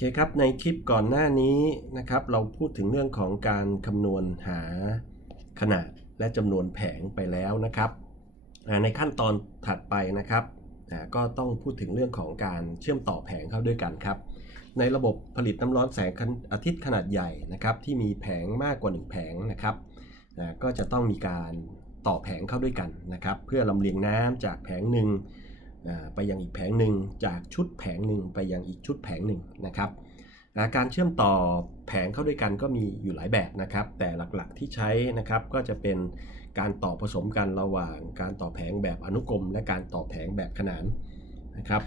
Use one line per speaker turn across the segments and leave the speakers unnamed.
เคครับในคลิปก่อนหน้านี้นะครับ เราพูดถึงเรื่องของการคำนวณหาขนาดและจำนวนแผงไปแล้วนะครับในขั้นตอนถัดไปนะครับก็ต้องพูดถึงเรื่องของการเชื่อมต่อแผงเข้าด้วยกันครับ ในระบบผลิตน้ำร้อนแสงอาทิตย์ขนาดใหญ่นะครับ ที่มีแผงมากกว่า 1 แผงนะครับก็จะต้องมีการต่อแผงเข้าด้วยกันนะครับ เพื่อลำเลียงน้ำจากแผงหนึ่ง ไปยังอีกแผงหนึ่งจากชุดแผงหนึ่งไปยังอีกชุดแผงหนึ่งนะครับการเชื่อมต่อแผงเข้าด้วยกันก็มีอยู่หลายแบบนะครับ แต่หลักๆที่ใช้นะครับก็จะเป็นการต่อผสมกันระหว่างการต่อแผงแบบอนุกรม และการต่อแผงแบบขนานนะครับ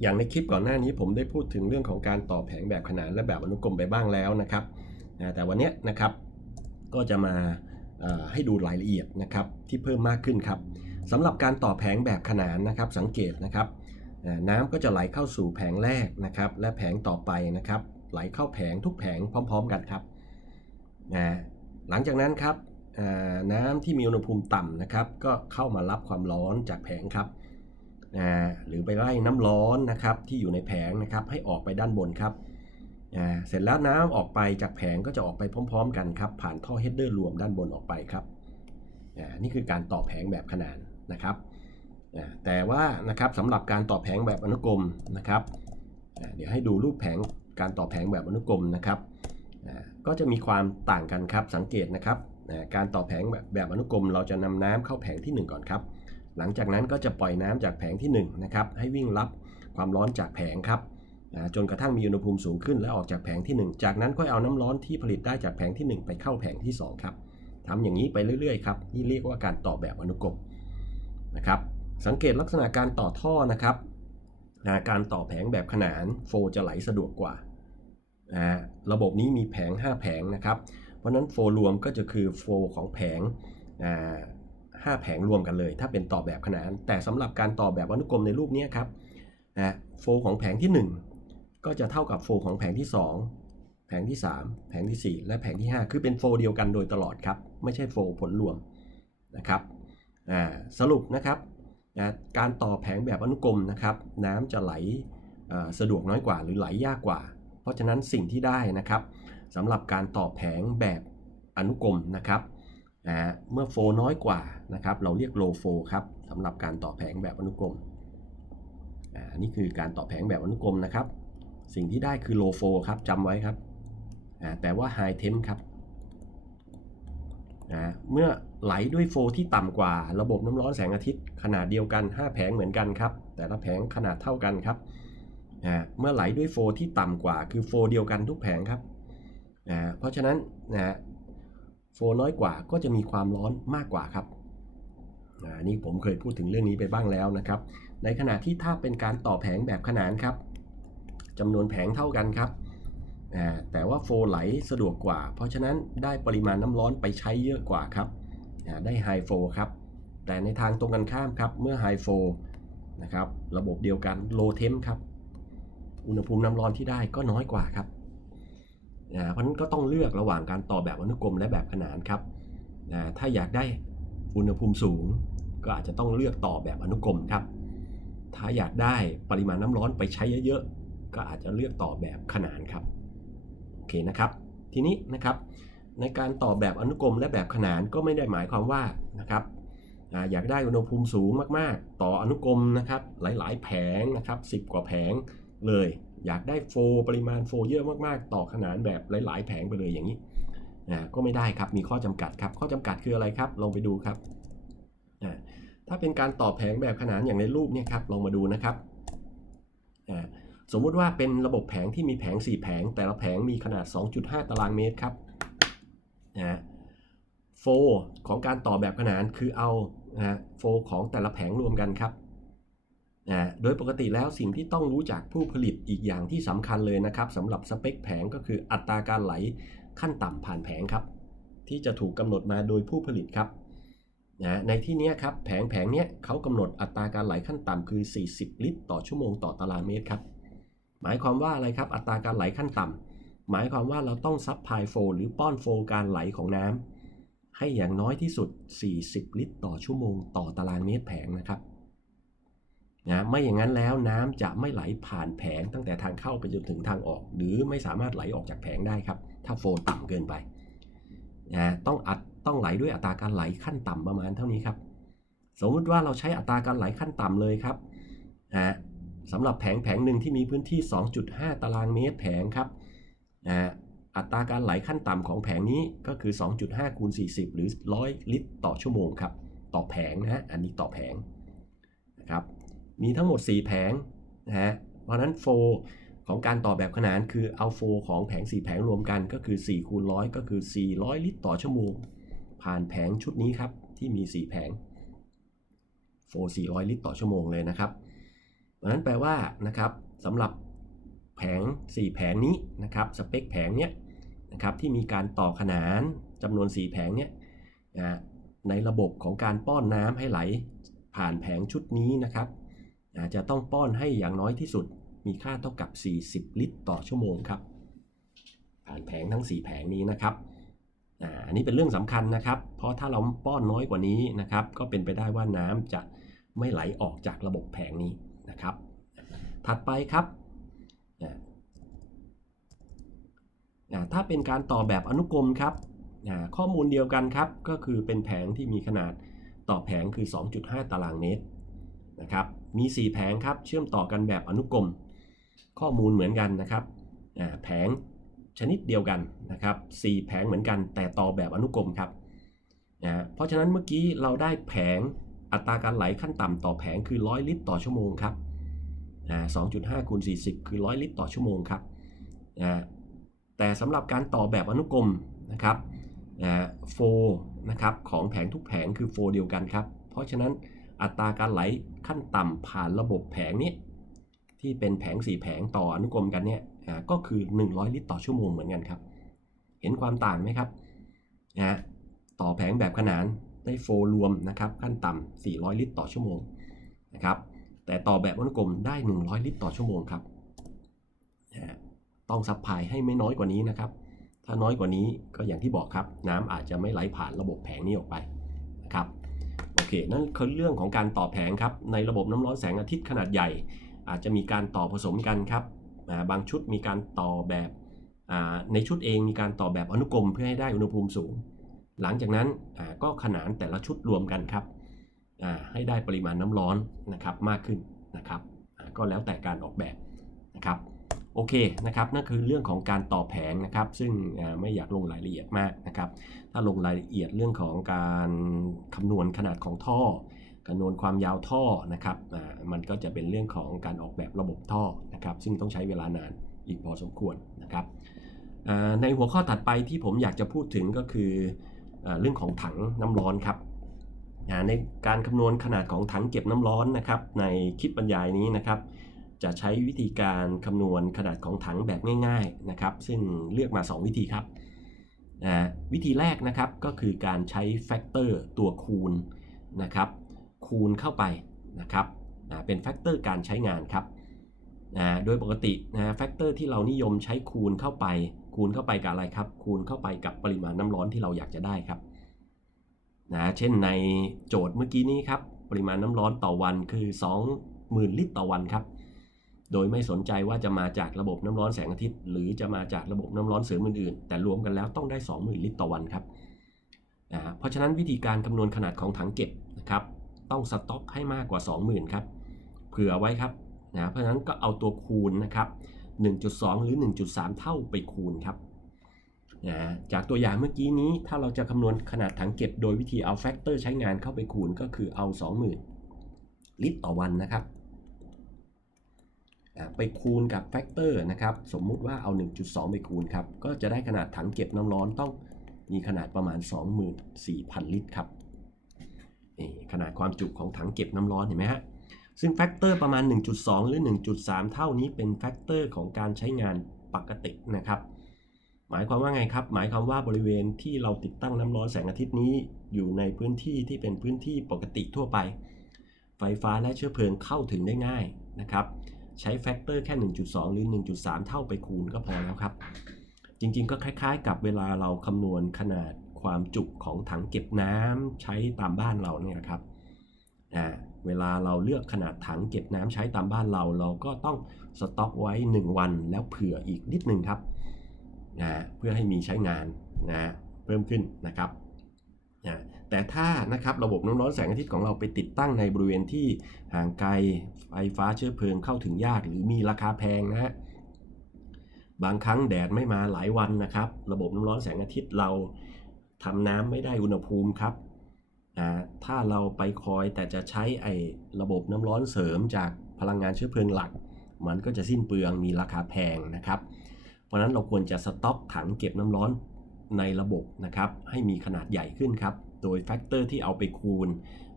อย่างในคลิปก่อนหน้านี้ผมได้พูดถึงเรื่องของการต่อแผงแบบขนานและแบบอนุกรมไปบ้างแล้วนะครับแต่วันนี้นะครับก็จะมาให้ดูรายละเอียดนะครับที่เพิ่มมากขึ้นครับ สำหรับการต่อแผงแบบขนานนะครับสังเกตนะครับน้ำก็จะไหลเข้าสู่แผงแรกนะครับ และแผงต่อไปนะครับ ไหลเข้าแผงทุกแผงพร้อม ๆ กันครับนะหลังจากนั้นครับน้ำที่มีอุณหภูมิต่ำนะครับ ก็เข้ามารับความร้อนจากแผงครับอ่าหรือไปไล่น้ำร้อนนะครับที่อยู่ในแผงนะครับ ให้ออกไปด้านบนครับอ่าเสร็จแล้วน้ำออกไปจากแผงก็จะออกไปพร้อม ๆ กันครับ ผ่านท่อเฮดเดอร์รวมด้านบนออกไปครับอ่านี่คือการต่อแผงแบบขนาน นะครับแต่ว่านะครับสำหรับการต่อแผงแบบอนุกรมนะครับเดี๋ยวให้ดูรูปแผงการต่อแผงแบบอนุกรมนะครับก็จะมีความต่างกันครับสังเกตนะครับการต่อแผงแบบแบบอนุกรม เราจะนำน้ำเข้าแผงที่ 1 ก่อนครับ หลังจากนั้นก็จะปล่อยน้ำจากแผงที่1นะครับให้วิ่งรับความร้อนจากแผงครับจนกระทั่งมีอุณหภูมิสูงขึ้นและออกจากแผงที่ 1 จากนั้นก็เอาน้ำร้อนที่ผลิตได้จากแผงที่ 1 ไปเข้าแผงที่ 2 ครับทำอย่างนี้ไปเรื่อยๆครับนี่เรียกว่าการต่อแบบอนุกรม นะครับ สังเกตลักษณะการต่อท่อนะครับาการต่อแผงแบบขนานโฟจะไหลสะดวกกว่าอ่าระบบนี้มีแผง 5 แผงนะครับ เพราะนั้นโฟรวมก็จะคือโฟของแผงห้าแผงรวมกันเลย ถ้าเป็นต่อแบบขนาน แต่สำหรับการต่อแบบอนุกรมในรูปนี้ครับนะโฟของแผงที่ 1 ก็จะเท่ากับโฟของแผงที่ 2 แผงที่ 3 แผงที่ 4 และแผงที่ 5 คือเป็นโฟเดียวกันโดยตลอดครับ ไม่ใช่โฟผลรวมนะครับ สรุปนะครับนะการต่อแผงแบบอนุกรมนะครับน้ำจะไหลสะดวกน้อยกว่าหรือไหลยากกว่า เพราะฉะนั้นสิ่งที่ได้นะครับสำหรับการต่อแผงแบบอนุกรมนะครับอ่าเมื่อโฟน้อยกว่านะครับเราเรียกโลโฟครับสำหรับการต่อแผงแบบอนุกรมอ่านี่คือการต่อแผงแบบอนุกรมนะครับ สิ่งที่ได้คือโลโฟครับจำไว้ครับแต่ว่า High Temp ครับอ่าเมื่อ ไหลด้วยโฟที่ต่ำกว่า ระบบน้ำร้อนแสงอาทิตย์ ขนาดเดียวกัน 5 แผงเหมือนกันครับ แต่ละแผงขนาดเท่ากันครับเมื่อไหลด้วยโฟที่ต่ำกว่า คือโฟเดียวกันทุกแผงครับเพราะฉะนั้นนะโฟน้อยกว่าก็จะมีความร้อนมากกว่าครับอ่านี่ผมเคยพูดถึงเรื่องนี้ไปบ้างแล้วนะครับ ในขณะที่ถ้าเป็นการต่อแผงแบบขนานครับจำนวนแผงเท่ากันครับ แต่ว่าโฟไหลสะดวกกว่า เพราะฉะนั้นได้ปริมาณน้ำร้อนไปใช้เยอะกว่าครับ อ่าได้ไฮโฟครับ แต่ในทางตรงกันข้ามครับ เมื่อไฮโฟนะครับ ระบบเดียวกันโลเทมครับ อุณหภูมิน้ำร้อนที่ได้ก็น้อยกว่าครับอ่าเพราะนั้นก็ต้องเลือกระหว่างการต่อแบบอนุกรมและแบบขนานครับอ่าถ้าอยากได้อุณหภูมิสูง ก็อาจจะต้องเลือกต่อแบบอนุกรมครับ ถ้าอยากได้ปริมาณน้ำร้อนไปใช้เยอะๆ ก็อาจจะเลือกต่อแบบขนานครับ โอเคนะครับ ทีนี้นะครับ ในการต่อแบบอนุกรมและแบบขนานก็ไม่ได้หมายความว่านะครับอยากได้อุณหภูมิสูงมากๆ ต่ออนุกรมนะครับหลายๆ แผงนะครับ10 กว่าแผงเลย อยากได้โฟลปริมาณโฟลเยอะมากๆ ต่อขนานแบบหลาย ๆ แผงไปเลยอย่างนี้อ่าก็ไม่ได้ครับมีข้อจำกัดครับ ข้อจำกัดคืออะไรครับ ลองไปดูครับอ่าถ้าเป็นการต่อแผงแบบขนานอย่างในรูปเนี่ยครับลองมาดูนะครับอ่าสมมุติว่าเป็นระบบแผงที่มีแผง 4 แผง แต่ละแผงมีขนาด 2.5 ตารางเมตรครับ นะฮะโฟของการต่อแบบขนานคือเอานะฮะโฟของแต่ละแผงรวมกันครับนะโดยปกติแล้วสิ่งที่ต้องรู้จากผู้ผลิตอีกอย่างที่สำคัญเลยนะครับสำหรับสเปคแผงก็คืออัตราการไหลขั้นต่ำผ่านแผงครับ ที่จะถูกกำหนดมาโดยผู้ผลิตครับนะในที่นี้ครับแผงแผงเนี้ยเขากำหนดอัตราการไหลขั้นต่ำคือ 40 ลิตร ต่อชั่วโมงต่อตารางเมตรครับหมายความว่าอะไรครับอัตราการไหลขั้นต่ำ หมายความว่าเราต้องซับพลายโฟหรือป้อนโฟการไหลของน้ำให้อย่างน้อยที่สุด 40 ลิตร ต่อชั่วโมง ต่อตารางเมตรแผงนะครับนะไม่อย่างนั้นแล้วน้ำจะไม่ไหลผ่านแผงตั้งแต่ทางเข้าไปจนถึงทางออก หรือไม่สามารถไหลออกจากแผงได้ครับ ถ้าโฟลต่ำเกินไปนะต้องอัดต้องไหลด้วยอัตราการไหลขั้นต่ำประมาณเท่านี้ครับสมมุติว่าเราใช้อัตราการไหลขั้นต่ำเลยครับนะสำหรับแผงแผงหนึ่งที่มีพื้นที่ 2.5 ตารางเมตรแผงครับ นะอัตราการไหลขั้นต่ำของแผงนี้ก็คือ 2.5คูณ40 หรือ 100 ลิตรต่อชั่วโมงครับ ต่อแผงนะฮะ อันนี้ต่อแผงนะครับ มีทั้งหมด 4 แผงนะฮะ เพราะนั้นโฟของการต่อแบบขนานคือเอาโฟของแผง 4 แผงรวมกันก็คือ4คูณร้อยก็คือ 400 ลิตรต่อชั่วโมง ผ่านแผงชุดนี้ครับ ที่มี 4 แผงโฟ400 ลิตรต่อชั่วโมงเลยนะครับเพราะนั้นแปลว่านะครับสำหรับ แผง 4 แผงนี้นะครับสเปคแผงเนี้ยนะครับที่มีการต่อขนานจำนวน 4 แผงเนี้ยในระบบของการป้อนน้ำให้ไหลผ่านแผงชุดนี้นะครับจะต้องป้อนให้อย่างน้อยที่สุดมีค่าเท่ากับ 40 ลิตร ต่อชั่วโมงครับ ผ่านแผงทั้ง 4 แผงนี้นะครับอันนี้เป็นเรื่องสำคัญนะครับ เพราะถ้าเราป้อนน้อยกว่านี้นะครับ ก็เป็นไปได้ว่าน้ำจะไม่ไหลออกจากระบบแผงนี้นะครับ ถัดไปครับอ่า อ่าถ้าเป็นการต่อแบบอนุกรมครับอ่าข้อมูลเดียวกันครับ ก็คือเป็นแผงที่มีขนาดต่อแผงคือ 2.5 ตารางเมตรนะครับมี 4 แผงครับเชื่อมต่อกันแบบอนุกรม ข้อมูลเหมือนกันนะครับแผงชนิดเดียวกันนะครับ4แผงเหมือนกันแต่ต่อแบบอนุกรมครับนะเพราะฉะนั้นเมื่อกี้เราได้แผงอัตราการไหลขั้นต่ำต่อแผงคือ 100 ลิตรต่อชั่วโมงครับอ่า2.5คูณ40 คือ 100 ลิตรต่อชั่วโมงครับ แต่สำหรับการต่อแบบอนุกรมนะครับโฟนะครับของแผงทุกแผงคือโฟเดียวกันครับ เพราะฉะนั้นอัตราการไหลขั้นต่ำผ่านระบบแผงนี้ที่เป็นแผง4แผงต่ออนุกรมกันเนี่ยก็คือ 100 ลิตรต่อชั่วโมงเหมือนกันครับ เห็นความต่างไหมครับนะต่อแผงแบบขนานได้โฟรวมนะครับขั้นต่ำ400 ลิตรต่อชั่วโมงนะครับแต่ต่อแบบอนุกรมได้ 100 ลิตรต่อชั่วโมงครับ ต้องซัพพลายให้ไม่น้อยกว่านี้นะครับ ถ้าน้อยกว่านี้ก็อย่างที่บอกครับ น้ำอาจจะไม่ไหลผ่านระบบแผงนี้ออกไปนะครับโอเค นั่นคือเรื่องของการต่อแผงครับ ในระบบน้ำร้อนแสงอาทิตย์ขนาดใหญ่ อาจจะมีการต่อผสมกันครับบางชุดมีการต่อแบบในชุดเองมีการต่อแบบอนุกรมเพื่อให้ได้อุณหภูมิสูง หลังจากนั้นก็ขนานแต่ละชุดรวมกันครับให้ได้ปริมาณน้ำร้อนนะครับมากขึ้นนะครับก็แล้วแต่การออกแบบนะครับ โอเคนะครับนั่นคือเรื่องของการต่อแผงนะครับซึ่งไม่อยากลงรายละเอียดมากนะครับถ้าลงรายละเอียดเรื่องของการคำนวณขนาดของท่อคำนวณความยาวท่อนะครับมันก็จะเป็นเรื่องของการออกแบบระบบท่อนะครับซึ่งต้องใช้เวลานานอีกพอสมควรนะครับในหัวข้อถัดไปที่ผมอยากจะพูดถึงก็คืออเรื่องของถังน้ำร้อนครับในการคำนวณขนาดของถังเก็บน้ำร้อนนะครับในคลิปบรรยายนี้นะครับ จะใช้วิธีการคำนวณขนาดของถังแบบง่ายๆนะครับ ซึ่งเลือกมา 2 วิธีครับอ่าวิธีแรกนะครับก็คือการใช้แฟกเตอร์ตัวคูณนะครับคูณเข้าไปนะครับอ่าเป็นแฟกเตอร์การใช้งานครับอ่าโดยปกตินะแฟกเตอร์ที่เรานิยมใช้คูณเข้าไป คูณเข้าไปกับอะไรครับ คูณเข้าไปกับปริมาณน้ำร้อนที่เราอยากจะได้ครับนะเช่นในโจทย์เมื่อกี้นี้ครับปริมาณน้ำร้อนต่อวันคือ 20,000 ลิตรต่อวันครับ โดยไม่สนใจว่าจะมาจากระบบน้ำร้อนแสงอาทิตย์ หรือจะมาจากระบบน้ำร้อนเสริมอื่นๆ แต่รวมกันแล้วต้องได้ 20,000 ลิตรต่อวันครับอ่าเพราะฉะนั้นวิธีการคำนวณขนาดของถังเก็บนะครับต้องสต็อกให้มากกว่า 20,000 ครับ เผื่อไว้ครับนะเพราะฉะนั้นก็เอาตัวคูณนะครับ1.2 หรือ 1.3 เท่าไปคูณครับนะจากตัวอย่างเมื่อกี้นี้ถ้าเราจะคำนวณขนาดถังเก็บ โดยวิธีเอาแฟกเตอร์ใช้งานเข้าไปคูณก็คือเอา 20,000 ลิตรต่อวันนะครับ ไปคูณกับแฟกเตอร์นะครับ สมมุติว่าเอา 1.2 ไปคูณครับ ก็จะได้ขนาดถังเก็บน้ำร้อนต้องมีขนาดประมาณ 24,000 ลิตรครับนี่ขนาดความจุของถังเก็บน้ำร้อนเห็นไหมฮะ ซึ่งแฟกเตอร์ประมาณ 1.2 หรือ 1.3 เท่านี้เป็นแฟกเตอร์ของการใช้งานปกตินะครับ หมายความว่าไงครับ หมายความว่าบริเวณที่เราติดตั้งน้ำร้อนแสงอาทิตย์นี้ อยู่ในพื้นที่ที่เป็นพื้นที่ปกติทั่วไป ไฟฟ้าและเชื้อเพลิงเข้าถึงได้ง่ายนะครับ ใช้แฟกเตอร์แค่ 1.2 หรือ 1.3 เท่าไปคูณก็พอแล้วครับ จริงๆ ก็คล้ายๆ กับเวลาเราคำนวณขนาดความจุของถังเก็บน้ำใช้ตามบ้านเราเนี่ยครับเวลาเราเลือกขนาดถังเก็บน้ำใช้ตามบ้านเรา เราก็ต้องสต็อกไว้ 1 วันแล้วเผื่ออีกนิดนึงครับนะเพื่อให้มีใช้งานนะเพิ่มขึ้นนะครับนะ แต่ถ้านะครับระบบน้ำร้อนแสงอาทิตย์ของเราไปติดตั้งในบริเวณที่ห่างไกลไฟฟ้าเชื้อเพลิงเข้าถึงยากหรือมีราคาแพงนะฮะบางครั้งแดดไม่มาหลายวันนะครับ ระบบน้ำร้อนแสงอาทิตย์เราทำน้ำไม่ได้อุณหภูมิครับอ่าถ้าเราไปคอยแต่จะใช้ไอ้ระบบน้ำร้อนเสริมจากพลังงานเชื้อเพลิงหลัก มันก็จะสิ้นเปลืองมีราคาแพงนะครับ เพราะฉะนั้นเราควรจะสต็อกถังเก็บน้ำร้อนในระบบนะครับ ให้มีขนาดใหญ่ขึ้นครับ โดยแฟกเตอร์ที่เอาไปคูณ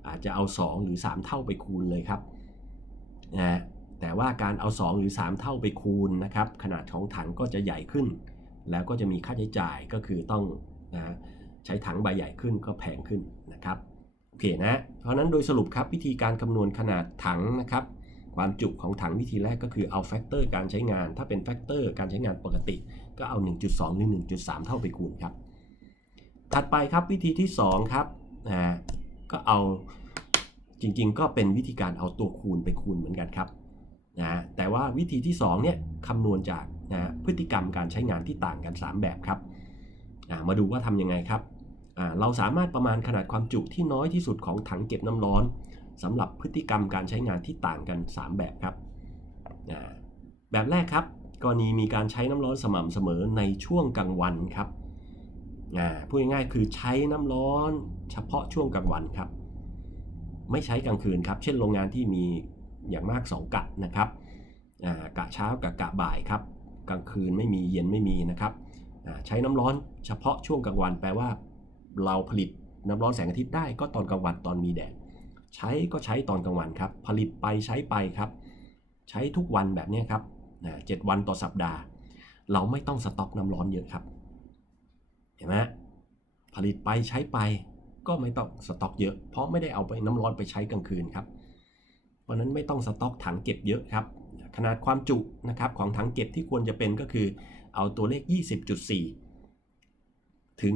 อาจจะเอา 2 หรือ 3 เท่าไปคูณเลยครับนะแต่ว่าการเอา 2 หรือ 3 เท่าไปคูณนะครับ ขนาดของถังก็จะใหญ่ขึ้น แล้วก็จะมีค่าใช้จ่ายก็คือต้องนะใช้ถังใบใหญ่ขึ้นก็แพงขึ้นนะครับโอเคนะเพราะนั้นโดยสรุปครับวิธีการคำนวณขนาดถังนะครับ ความจุของถังวิธีแรกก็คือเอาแฟกเตอร์การใช้งาน ถ้าเป็นแฟกเตอร์การใช้งานปกติ ก็เอา 1.2 หรือ 1.3 เท่าไปคูณครับ ถัดไปครับวิธีที่ 2 ครับนะก็เอาจริงๆ ก็เป็นวิธีการเอาตัวคูณไปคูณเหมือนกันครับนะแต่ว่าวิธีที่2เนี่ยคำนวณจากนะพฤติกรรมการใช้งานที่ต่างกัน 3 แบบครับมาดูว่าทำยังไงครับเราสามารถประมาณขนาดความจุที่น้อยที่สุดของถังเก็บน้ำร้อนสำหรับพฤติกรรมการใช้งานที่ต่างกัน 3 แบบครับแบบแรกครับกรณีมีการใช้น้ำร้อนสม่ำเสมอในช่วงกลางวันครับ พูดง่ายๆคือใช้น้ำร้อน เฉพาะช่วงกลางวันครับ ไม่ใช้กลางคืนครับ เช่นโรงงานที่มีอย่างมาก 2 กะนะครับกะเช้ากับกะบ่ายครับ กลางคืนไม่มีเย็นไม่มีนะครับใช้น้ำร้อนเฉพาะช่วงกลางวัน แปลว่า เราผลิตน้ำร้อนแสงอาทิตย์ได้ก็ตอนกลางวันตอนมีแดดใช้ก็ใช้ตอนกลางวันครับ ผลิตไปใช้ไปครับ ใช้ทุกวันแบบนี้ครับเจ็ดวันต่อสัปดาห์ เราไม่ต้องสต็อกน้ำร้อนเยอะครับ เห็นไหมผลิตไปใช้ไปก็ไม่ต้องสต็อกเยอะ เพราะไม่ได้เอาไปน้ำร้อนไปใช้กลางคืนครับ เพราะนั้นไม่ต้องสต็อกถังเก็บเยอะครับ ขนาดความจุนะครับของถังเก็บที่ควรจะเป็นก็คือ เอาตัวเลข 20.4 ถึง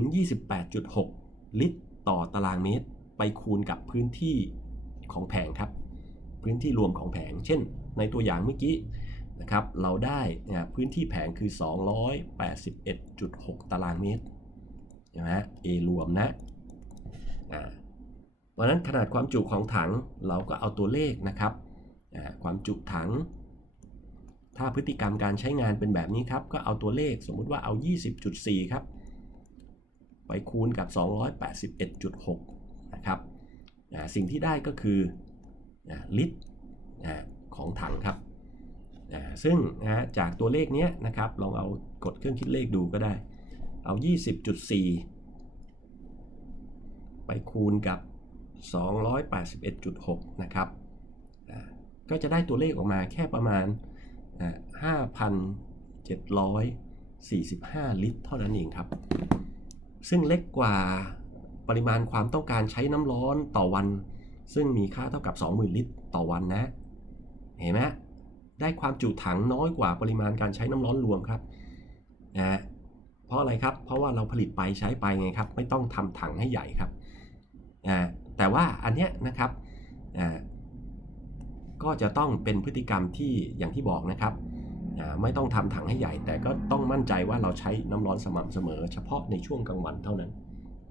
28.6 ลิตรต่อตารางเมตร ไปคูณกับพื้นที่ของแผงครับ พื้นที่รวมของแผง เช่น ในตัวอย่างเมื่อกี้นะครับ เราได้พื้นที่แผงคือ 281.6 ตารางเมตร ใช่ไหม A รวมนะอ่าเพราะนั้นขนาดความจุของถังเราก็เอาตัวเลขนะครับอ่าความจุถัง ถ้าพฤติกรรมการใช้งานเป็นแบบนี้ครับ ก็เอาตัวเลขสมมุติว่าเอา 20.4 ครับ ไปคูณกับ 281.6 นะครับสิ่งที่ได้ก็คือลิตรของถังครับซึ่งนะฮะจากตัวเลขเนี้ยนะครับลองเอากดเครื่องคิดเลขดูก็ได้ เอา 20.4 ไปคูณกับ 281.6 นะครับ ก็จะได้ตัวเลขออกมาแค่ประมาณอ่า5,745 ลิตร เท่านั้นเองครับ ซึ่งเล็กกว่าปริมาณความต้องการใช้น้ำร้อนต่อวัน ซึ่งมีค่าเท่ากับ 20,000 ลิตรต่อวันนะ เห็นไหมได้ความจุถังน้อยกว่าปริมาณการใช้น้ำร้อนรวมครับนะ ราะอะไรครับ เพราะว่าเราผลิตไปใช้ไปไงครับ ไม่ต้องทำถังให้ใหญ่ครับแต่ว่าอันเนี้ยนะครับก็จะต้องเป็นพฤติกรรมที่อย่างที่บอกนะครับไม่ต้องทำถังให้ใหญ่ แต่ก็ต้องมั่นใจว่าเราใช้น้ำร้อนสม่ำเสมอ เฉพาะในช่วงกลางวันเท่านั้น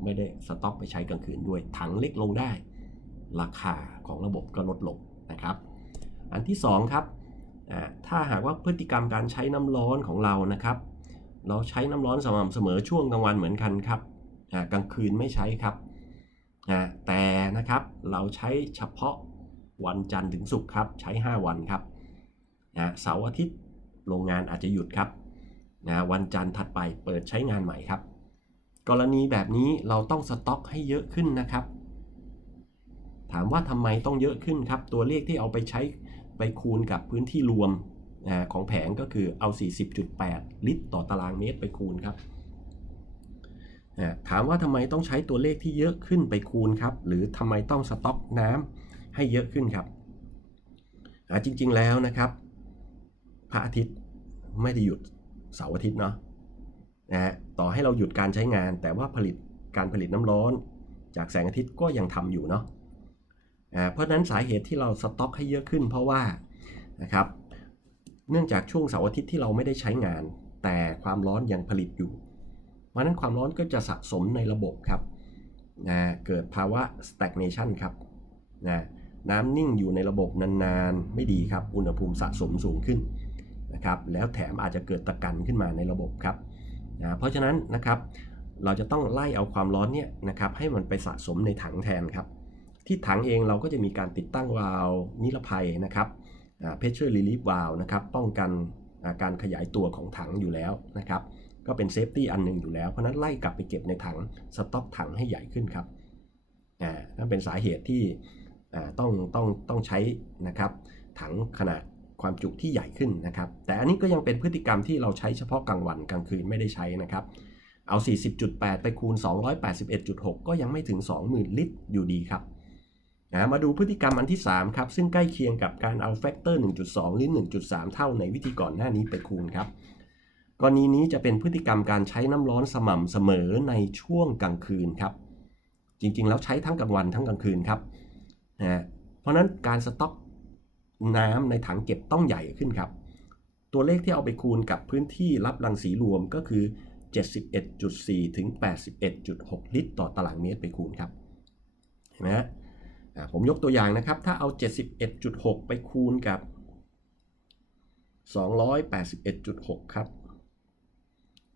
ไม่ได้สต็อกไปใช้กลางคืนด้วยถังเล็กลงได้ ราคาของระบบก็ลดลงนะครับ อันที่สองครับถ้าหากว่าพฤติกรรมการใช้น้ำร้อนของเรานะครับ เราใช้น้ำร้อนสม่ำเสมอช่วงกลางวันเหมือนกันครับอ่ากลางคืนไม่ใช้ครับอ่าแต่นะครับเราใช้เฉพาะวันจันทร์ถึงศุกร์ครับใช้ 5 วันครับอ่าเสาร์อาทิตย์โรงงานอาจจะหยุดครับนะวันจันทร์ถัดไปเปิดใช้งานใหม่ครับ กรณีแบบนี้เราต้องสต็อกให้เยอะขึ้นนะครับ ถามว่าทำไมต้องเยอะขึ้นครับ ตัวเลขที่เอาไปใช้ไปคูณกับพื้นที่รวม ของแผงก็คือเอา 40.8 ลิตรต่อตารางเมตรไปคูณครับถามว่าทำไมต้องใช้ตัวเลขที่เยอะขึ้นไปคูณครับ หรือทำไมต้องสต็อกน้ำให้เยอะขึ้นครับจริงๆแล้วนะครับ พระอาทิตย์ไม่ได้หยุดเสาร์อาทิตย์เนาะนะฮะต่อให้เราหยุดการใช้งาน แต่ว่าผลิตการผลิตน้ำร้อน จากแสงอาทิตย์ก็ยังทำอยู่เนาะเพราะนั้นสาเหตุที่เราสต็อกให้เยอะขึ้น เพราะว่านะครับ เนื่องจากช่วงเสาร์อาทิตย์ที่เราไม่ได้ใช้งาน แต่ความร้อนยังผลิตอยู่เพราะฉะนั้นความร้อนก็จะสะสมในระบบครับนะเกิดภาวะ stagnation ครับนะน้ำนิ่งอยู่ในระบบนานๆ ไม่ดีครับ อุณหภูมิสะสมสูงขึ้นนะครับ แล้วแถมอาจจะเกิดตะกันขึ้นมาในระบบครับนะเพราะฉะนั้นนะครับ เราจะต้องไล่เอาความร้อนเนี่ยนะครับให้มันไปสะสมในถังแทนครับ ที่ถังเองเราก็จะมีการติดตั้งวาล์วนิรภัยนะครับ เพชเชอร์รีลีฟวาลนะครับป้องกันการขยายตัวของถังอยู่แล้วนะครับก็เป็นเซฟตี้อันหนึ่งอยู่แล้ว เพราะนั้นไล่กลับไปเก็บในถังสต็อกถังให้ใหญ่ขึ้นครับอ่านั่นเป็นสาเหตุที่อ่าต้องต้องต้องใช้นะครับถังขนาดความจุที่ใหญ่ขึ้นนะครับ แต่อันนี้ก็ยังเป็นพฤติกรรมที่เราใช้เฉพาะกลางวันกลางคืนไม่ได้ใช้นะครับ เอา 40.8 ไปคูณ 281.6 ก็ยังไม่ถึง 20,000 ลิตรอยู่ดีครับ นะมาดูพฤติกรรมอันที่ 3 ครับ ซึ่งใกล้เคียงกับการเอาแฟกเตอร์ 1.2 หรือ 1.3 เท่าในวิธีก่อนหน้านี้ไปคูณครับกรณีนี้จะเป็นพฤติกรรมการใช้น้ำร้อนสม่ำเสมอในช่วงกลางคืนครับ จริงๆ แล้วใช้ทั้งกลางวันทั้งกลางคืนครับนะเพราะนั้นการสต็อกน้ำในถังเก็บต้องใหญ่ขึ้นครับ ตัวเลขที่เอาไปคูณกับพื้นที่รับรังสีรวมก็คือ 71.4 ถึง 81.6 ลิตร ต่อตารางเมตรไปคูณครับ เห็นไหมฮะ ผมยกตัวอย่างนะครับ ถ้าเอา 71.6 ไปคูณกับ 281.6 ครับ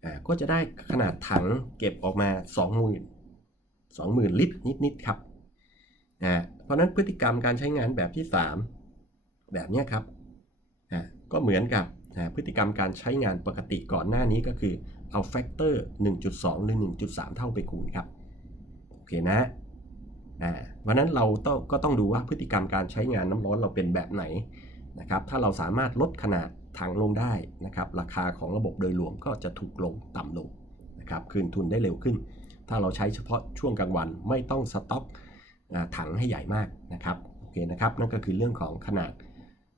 อ่าก็จะได้ขนาดถังเก็บออกมา 20,000 20,000 ลิตรนิดๆครับ เพราะนั้นพฤติกรรมการใช้งานแบบที่ 3 แบบนี้ครับ ก็เหมือนกับพฤติกรรมการใช้งานปกติก่อนหน้านี้ก็คือเอาแฟกเตอร์ 1.2 หรือ 1.3 เท่าไปคูณครับ โอเคนะ อ่าวันนั้นเราต้องก็ต้องดูว่าพฤติกรรมการใช้งานน้ำร้อนเราเป็นแบบไหนนะครับ ถ้าเราสามารถลดขนาดถังลงได้นะครับ ราคาของระบบโดยรวมก็จะถูกลงต่ำลงนะครับ คืนทุนได้เร็วขึ้น ถ้าเราใช้เฉพาะช่วงกลางวันไม่ต้องสต็อกถังให้ใหญ่มากนะครับโอเคนะครับ นั่นก็คือเรื่องของขนาด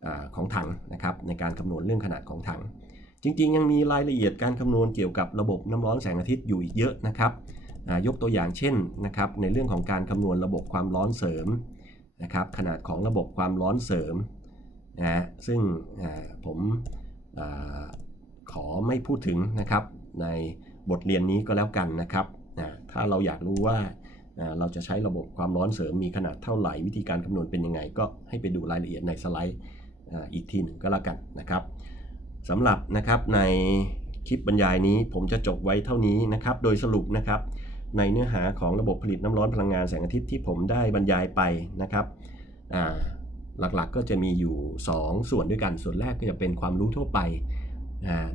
อของถังนะครับ ในการคำนวณเรื่องขนาดของถัง จริงๆ ยังมีรายละเอียดการคำนวณเกี่ยวกับระบบน้ำร้อนแสงอาทิตย์อยู่อีกเยอะนะครับ ยกตัวอย่างเช่นนะครับในเรื่องของการคำนวณระบบความร้อนเสริมนะครับขนาดของระบบความร้อนเสริมนะฮะซึ่งผมอขอไม่พูดถึงนะครับในบทเรียนนี้ก็แล้วกันนะครับนะถ้าเราอยากรู้ว่าเราจะใช้ระบบความร้อนเสริมมีขนาดเท่าไหร่วิธีการคำนวณเป็นยังไง ก็ให้ไปดูรายละเอียดในสไลด์อีกทีหนึ่งก็แล้วกันนะครับสำหรับนะครับในคลิปบรรยายนี้ผมจะจบไว้เท่านี้นะครับ โดยสรุปนะครับ ในเนื้อหาของระบบผลิตน้ำร้อนพลังงานแสงอาทิตย์ที่ผมได้บรรยายไปนะครับหลักๆก็จะมีอยู่ 2 ส่วนด้วยกันส่วนแรกก็จะเป็นความรู้ทั่วไป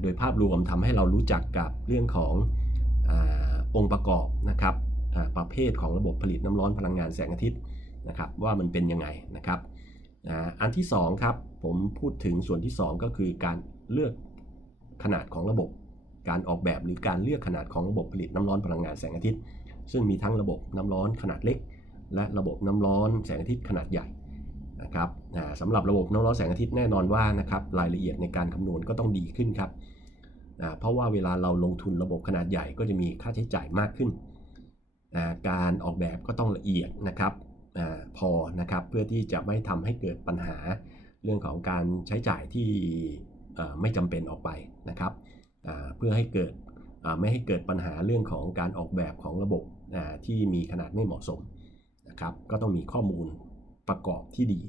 โดยภาพรวมทำให้เรารู้จักกับเรื่องของอองค์ประกอบนะครับประเภทของระบบผลิตน้ำร้อนพลังงานแสงอาทิตย์นะครับว่ามันเป็นยังไงนะครับอันที่2ครับผมพูดถึงส่วนที่ 2 ก็คือการเลือกขนาดของระบบ การออกแบบหรือการเลือกขนาดของระบบผลิตน้ำร้อนพลังงานแสงอาทิตย์ ซึ่งมีทั้งระบบน้ำร้อนขนาดเล็ก และระบบน้ำร้อนแสงอาทิตย์ขนาดใหญ่นะครับสำหรับระบบน้ำร้อนแสงอาทิตย์แน่นอนว่านะครับรายละเอียดในการคำนวณก็ต้องดีขึ้นครับเพราะว่าเวลาเราลงทุนระบบขนาดใหญ่ก็จะมีค่าใช้จ่ายมากขึ้น การออกแบบก็ต้องละเอียดนะครับอพอนะครับเพื่อที่จะไม่ทำให้เกิดปัญหาเรื่องของการใช้จ่ายที่ไม่จำเป็นออกไปนะครับ เพื่อให้เกิดไม่ให้เกิดปัญหาเรื่องของการออกแบบของระบบที่มีขนาดไม่เหมาะสมนะครับก็ต้องมีข้อมูลประกอบที่ดี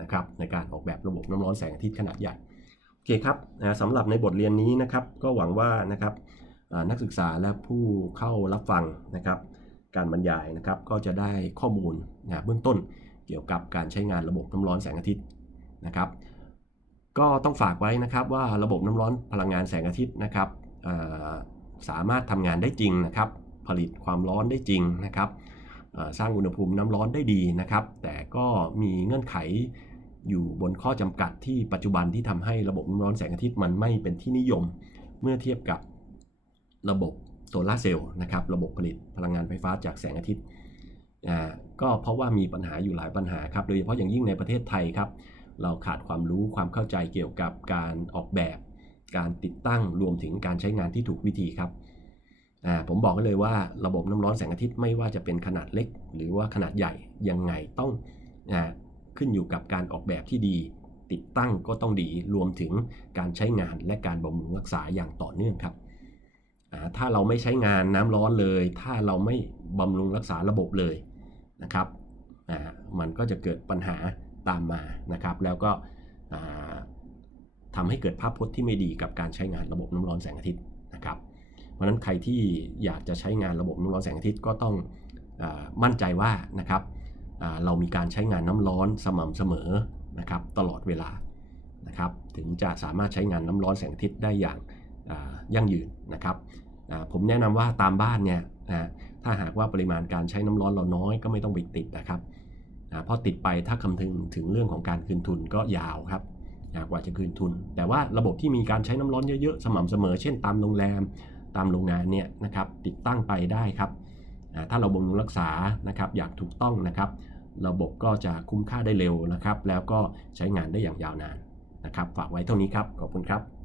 นะครับในการออกแบบระบบน้ำร้อนแสงอาทิตย์ขนาดใหญ่โอเคครับสำหรับในบทเรียนนี้นะครับก็หวังว่านะครับนักศึกษาและผู้เข้ารับฟังนะครับการบรรยายนะครับก็จะได้ข้อมูลเบื้องต้นเกี่ยวกับการใช้งานระบบน้ำร้อนแสงอาทิตย์นะครับ ก็ต้องฝากไว้นะครับว่าระบบน้ำร้อนพลังงานแสงอาทิตย์นะครับสามารถทำงานได้จริงนะครับ ผลิตความร้อนได้จริงนะครับสร้างอุณหภูมิน้ำร้อนได้ดีนะครับ แต่ก็มีเงื่อนไขอยู่บนข้อจำกัดที่ปัจจุบันที่ทำให้ระบบน้ำร้อนแสงอาทิตย์มันไม่เป็นที่นิยม เมื่อเทียบกับระบบโซลาเซลล์นะครับระบบผลิตพลังงานไฟฟ้าจากแสงอาทิตย์ก็เพราะว่ามีปัญหาอยู่หลายปัญหาครับโดยเฉพาะอย่างยิ่งในประเทศไทยครับ เราขาดความรู้ความเข้าใจเกี่ยวกับการออกแบบ การติดตั้งรวมถึงการใช้งานที่ถูกวิธีครับผมบอกเลยว่าระบบน้ำร้อนแสงอาทิตย์ไม่ว่าจะเป็นขนาดเล็ก หรือว่าขนาดใหญ่ยังไงต้องอขึ้นอยู่กับการออกแบบที่ดี ติดตั้งก็ต้องดีรวมถึงการใช้งานและการบำรุงรักษาอย่างต่อเนื่องครับถ้าเราไม่ใช้งานน้ำร้อนเลย ถ้าเราไม่บำรุงรักษาระบบเลยนะครับมันก็จะเกิดปัญหา ตามมานะครับ แล้วก็อ่าทำให้เกิดภาพพจน์ที่ไม่ดีกับการใช้งานระบบน้ำร้อนแสงอาทิตย์นะครับ เพราะฉะนั้นใครที่อยากจะใช้งานระบบน้ำร้อนแสงอาทิตย์ก็ต้องอมั่นใจว่านะครับเรามีการใช้งานน้ำร้อนสม่ำเสมอนะครับตลอดเวลานะครับถึงจะสามารถใช้งานน้ำร้อนแสงอาทิตย์ได้อย่างยั่งยืนนะครับผมแนะนำว่าตามบ้านเนี่ยถ้าหากว่าปริมาณการใช้น้ำร้อนเราน้อยก็ไม่ต้องไปติดนะครับ อ่าเพราะติดไปถ้าคำนึงถึงเรื่องของการคืนทุนก็ยาวครับยาวกว่าจะคืนทุน แต่ว่าระบบที่มีการใช้น้ำร้อนเยอะๆ สม่ำเสมอ เช่นตามโรงแรม ตามโรงงานเนี่ยนะครับติดตั้งไปได้ครับอ่าถ้าเราบำรุงรักษานะครับอย่างถูกต้องนะครับ ระบบก็จะคุ้มค่าได้เร็วนะครับ แล้วก็ใช้งานได้อย่างยาวนานนะครับ ฝากไว้เท่านี้ครับ ขอบคุณครับ